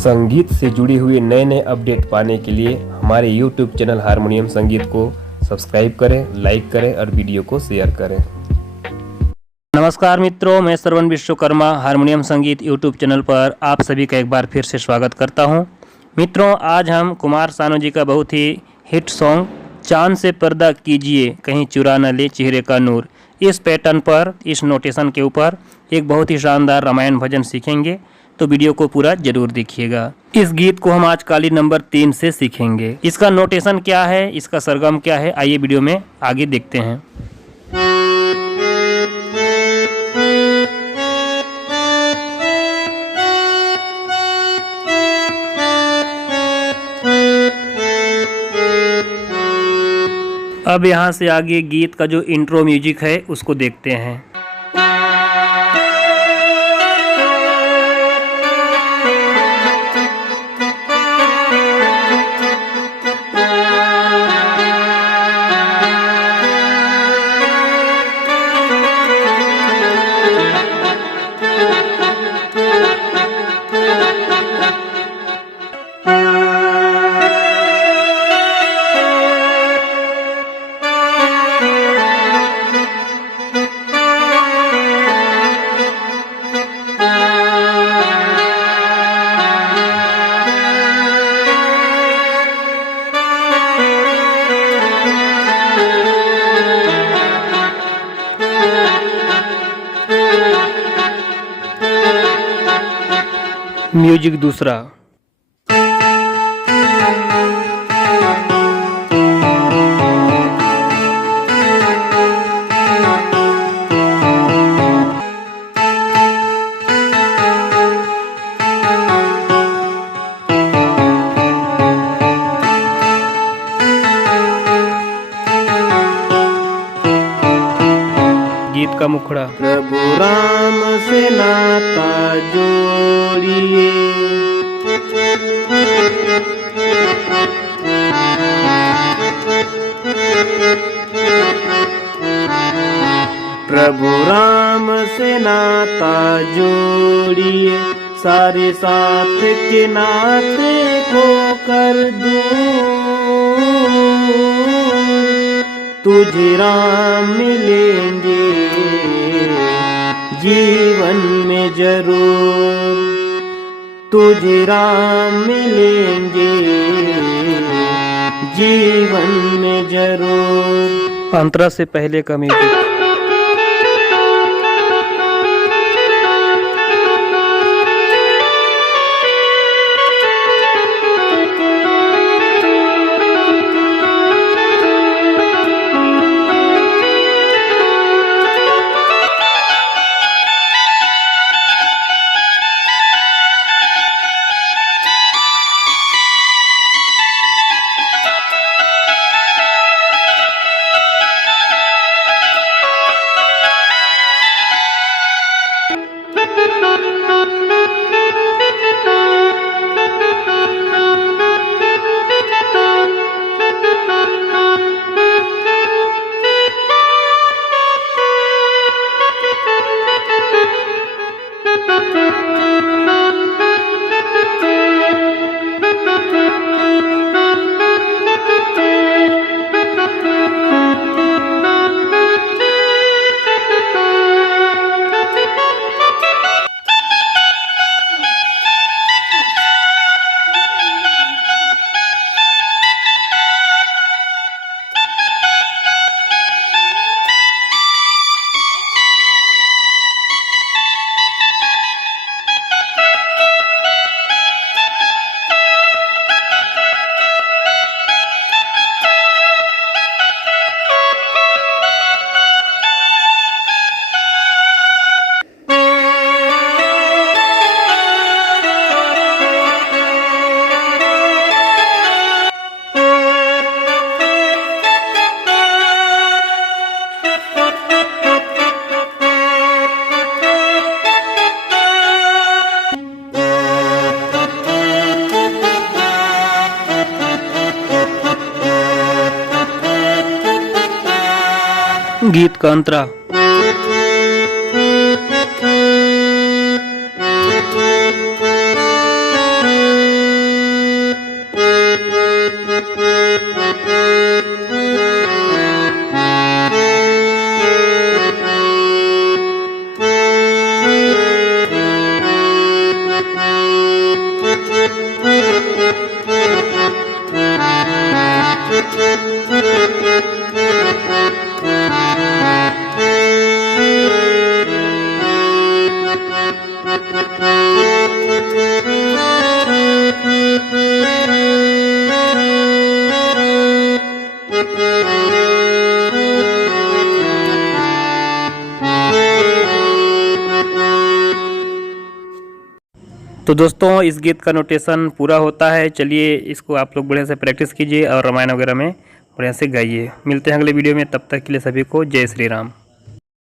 संगीत से जुड़ी हुई नए नए अपडेट पाने के लिए हमारे YouTube चैनल हारमोनियम संगीत को सब्सक्राइब करें, लाइक करें और वीडियो को शेयर करें। नमस्कार मित्रों, मैं श्रवण विश्वकर्मा हारमोनियम संगीत यूट्यूब चैनल पर आप सभी का एक बार फिर से स्वागत करता हूं। मित्रों, आज हम कुमार सानू जी का बहुत ही हिट सॉन्ग चांद से पर्दा कीजिए कहीं चुरा न ले चेहरे का नूर, इस पैटर्न पर, इस नोटेशन के ऊपर एक बहुत ही शानदार रामायण भजन सीखेंगे, तो वीडियो को पूरा जरूर देखिएगा। इस गीत को हम आज काली नंबर 3 से सीखेंगे। इसका नोटेशन क्या है, इसका सरगम क्या है, आइए वीडियो में आगे देखते हैं। अब यहाँ से आगे गीत का जो इंट्रो म्यूजिक है उसको देखते हैं। म्यूजिक दूसरा। गीत का मुखड़ा। प्रभु राम से नाता जोड़िए, प्रभु राम से नाता जोड़िए, सारे साथ के नाते को कर दूं, तुझे राम मिलेंगे जीवन में जरूर, तुझे राम मिलेंगे जीवन में जरूर। अंतरा से पहले का म्यूजिक। गीत का अंतरा। तो दोस्तों इस गीत का नोटेशन पूरा होता है। चलिए इसको आप लोग बढ़िया से प्रैक्टिस कीजिए और रामायण वगैरह में बढ़िया से गाइए। मिलते हैं अगले वीडियो में, तब तक के लिए सभी को जय श्री राम।